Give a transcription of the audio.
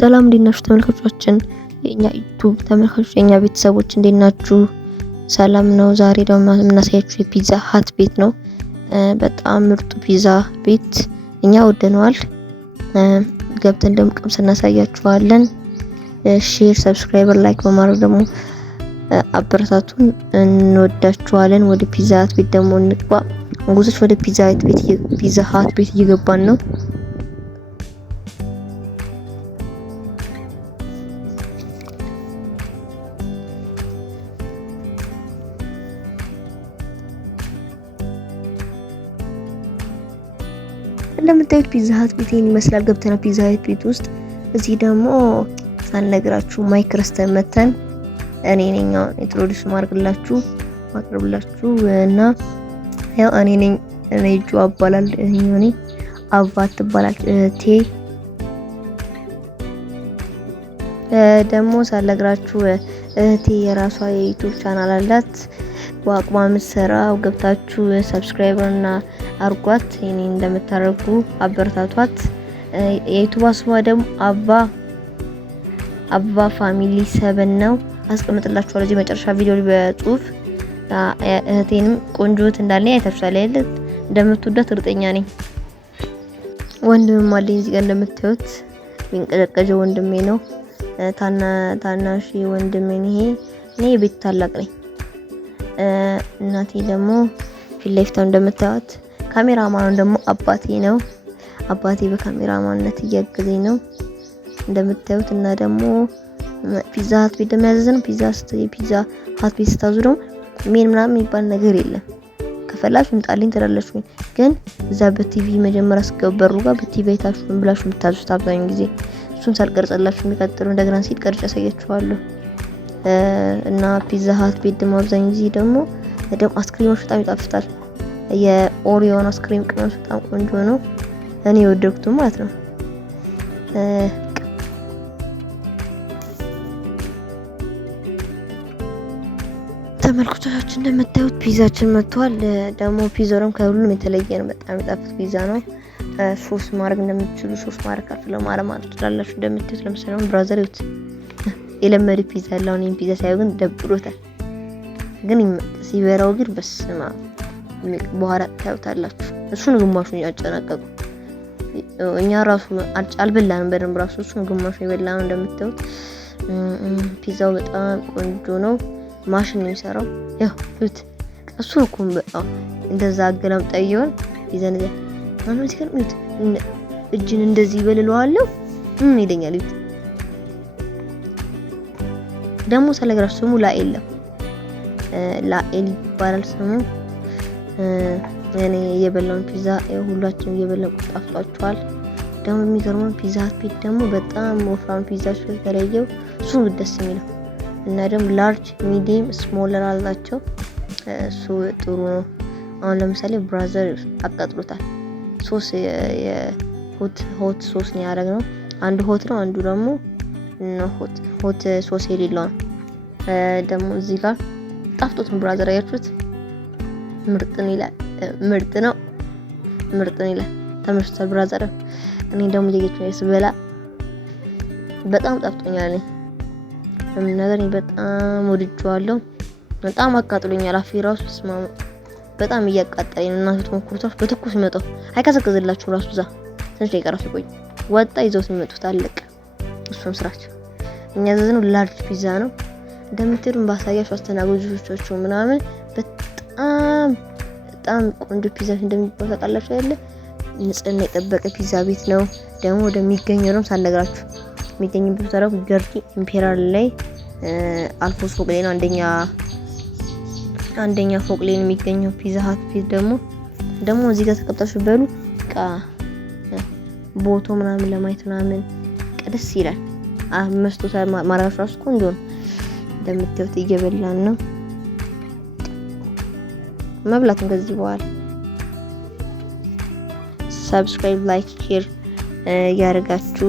ሰላም እንዴት ናችሁ ተመልካቾቻችን? የኛ ዩቲዩብ ተመልካቾች የኛ ቤተሰቦች እንዴት ናችሁ? ሰላም ነው። ዛሬ ደግሞ የምናሳያችሁ የፒዛ ሀት ቤት ነው። በጣም ምርጡ ፒዛ ቤት እኛ ወደነዋል። ገብተን ደግሞ ቀምስ እናሳያችኋለን። ሼር፣ ሰብስክራይበር፣ ላይክ በማድረግ ደግሞ አበረታቱን። እንወዳችኋለን። ወደ ፒዛ ሀት ቤት ደግሞ እንግባ። ጉዞች ወደ ፒዛ ሀት ቤት እየገባን ነው። እንደምታዩት ፒዛ ሀት ቤት ይመስላል። ገብተና ፒዛ ሀት ቤት ውስጥ እዚህ ደግሞ ሳልነግራችሁ ማይክ ረስተን መተን እኔ ነኝ ኢንትሮዲዩስ ማቅረብላችሁ እና ያው እኔ ነኝ ጁ አባላል እኔ አባት ትባላል ቴ ደግሞ ሳልነግራችሁ እህቴ የራሷ የዩቲዩብ ቻናል አላት። በአቅሟ የምትሰራው ገብታችሁ ሰብስክራይበር እና አርጓት። እኔ እንደምታደርጉ አበረታቷት። የዩቲዩብ ስሟ ደግሞ አባ ፋሚሊ 7 ነው። አስቀምጥላችኋለሁ እዚህ መጨረሻ ቪዲዮ በጽሁፍ። እህቴንም ቆንጆት እንዳለኝ አይታችኋል አይደል? እንደምትወዳት እርግጠኛ ነኝ። ወንድምም አለኝ እዚህ ጋር እንደምታዩት የሚንቀጨቀጨው ወንድሜ ነው። ታናሽ ወንድሜ ነው። እኔ የቤት ታላቅ ነኝ። እናቴ ደግሞ ፊት ለፊት እንደምታዩት ካሜራማኑ ደግሞ አባቴ ነው። አባቴ በካሜራማንነት እያገዘኝ ነው እንደምታዩት። እና ደግሞ ፒዛ ሀት ቤት እንደሚያዘዝነው ፒዛ ሀት ቤት ስታዙ ደግሞ ሜን ምናምን የሚባል ነገር የለም። ከፈላችሁ እንጣልኝ ትላላችሁ፣ ግን እዛ በቲቪ መጀመሪያ አስገበሩ ጋር በቲቪ አይታችሁ ብላችሁ የምታዙት አብዛኛው ጊዜ እሱን ሳልቀርጽላችሁ የሚቀጥለው እንደገና ሲል ቀርጬ ያሳያችኋለሁ። እና ፒዛ ሀት ቤት ደግሞ አብዛኛው ጊዜ ደግሞ አስክሪሞች በጣም ይጣፍጣል። የኦሪዮን አስክሪም ቅመም በጣም ቆንጆ ነው። እኔ የወደድኩት ማለት ነው። ተመልካቾቻችን እንደምታዩት ፒዛችን መጥቷል። ደግሞ ፒዛውም ከሁሉም የተለየ ነው። በጣም የሚጣፍጥ ፒዛ ነው። ሶስ ማድረግ እንደምትችሉ ሶስ ማድረግ ካፈለ ማድረግ ትችላላችሁ። እንደምታዩት ለምሳሌ ብራዘር ይሁት የለመደ ፒዛ ያለው ነው። ፒዛ ሳይሆን ግን ደብሮታል። ግን ሲበራው ግን በስማ በኋላ ታዩታላችሁ። እሱን ግማሹን ያጨናቀቁ እኛ ራሱ አልበላንም በደንብ ራሱ እሱን ግማሹን የበላነው እንደምታዩት። ፒዛው በጣም ቆንጆ ነው። ማሽን ነው የሚሰራው። ያው እዩት። እሱን እኮ በጣም እንደዛ አገላምጣ ይሆን ይዘን ማነው ሲከም እዩት። እጅን እንደዚህ ይበልለዋለሁ ይለኛል። እዩት። ደግሞ ሰለግራሱ ስሙ ላኤል ይባላል ስሙ። እኔ የበላውን ፒዛ ሁላችንም እየበላን ጣፍጧቸዋል። ደግሞ የሚገርመው ፒዛ ሀት ቤት ደግሞ በጣም ወፍራም ፒዛዎች ከተለየው እሱ ደስ የሚለው እና ደግሞ ላርጅ፣ ሚዲየም፣ ስሞለር አላቸው። እሱ ጥሩ ነው። አሁን ለምሳሌ ብራዘር አቃጥሎታል። ሶስ የሆት ሶስ ነው ያደረግነው። አንዱ ሆት ነው፣ አንዱ ደግሞ ሆት ሶስ የሌለው ነው። ደግሞ እዚህ ጋር ጣፍጦት ነው ብራዘር አያችሁት? ምርጥ ነው ይላል። ተመችቷል ብራዘር። እኔ ደግሞ እየጌታዬ ስበላ በጣም ጣፍጦኛል። ምን ነገር በጣም ወድጄዋለሁ። በጣም አቃጥሎኛል። አፌ ራሱ ስማማ በጣም እያቃጠለኝ ነው። እናንተ ተሞክሩታችሁ በትኩስ ይመጣው አይቀዘቅዝላችሁ ራሱ እዛ ትንሽ ደቂቃ ራሱ ይቆይ ወጣ ይዘው ሲመጡት አለቀ። እሱም ስራቸው። እኛ ዘዘነው ላርጅ ፒዛ ነው። እንደምትሄዱን ባሳያችሁ አስተናጋጆቻቸው ምናምን በጣም ቆንጆ ፒዛ እንደሚባል ታውቃላችሁ አይደል? ንጽህና የጠበቀ ፒዛ ቤት ነው። ደግሞ ወደሚገኘው ነው ሳልነግራችሁ የሚገኝበት ተራው ገርጂ ኢምፔሪያል ላይ አልፎስ ፎቅ ላይ ነው። አንደኛ ፎቅ ላይ የሚገኘው ፒዛ ሀት ቤት ደግሞ እዚህ ጋር ተቀምጣችሁ በሉ ቦቶ ምናምን ለማየት ምናምን ቀደስ ይላል። መስቶታ ማራሽ ራሱ ቆንጆ ነው። እንደምታዩት እየበላን ነው። መብላትን ከዚህ በኋላ ሰብስክራይብ፣ ላይክ፣ ሼር ያደርጋችሁ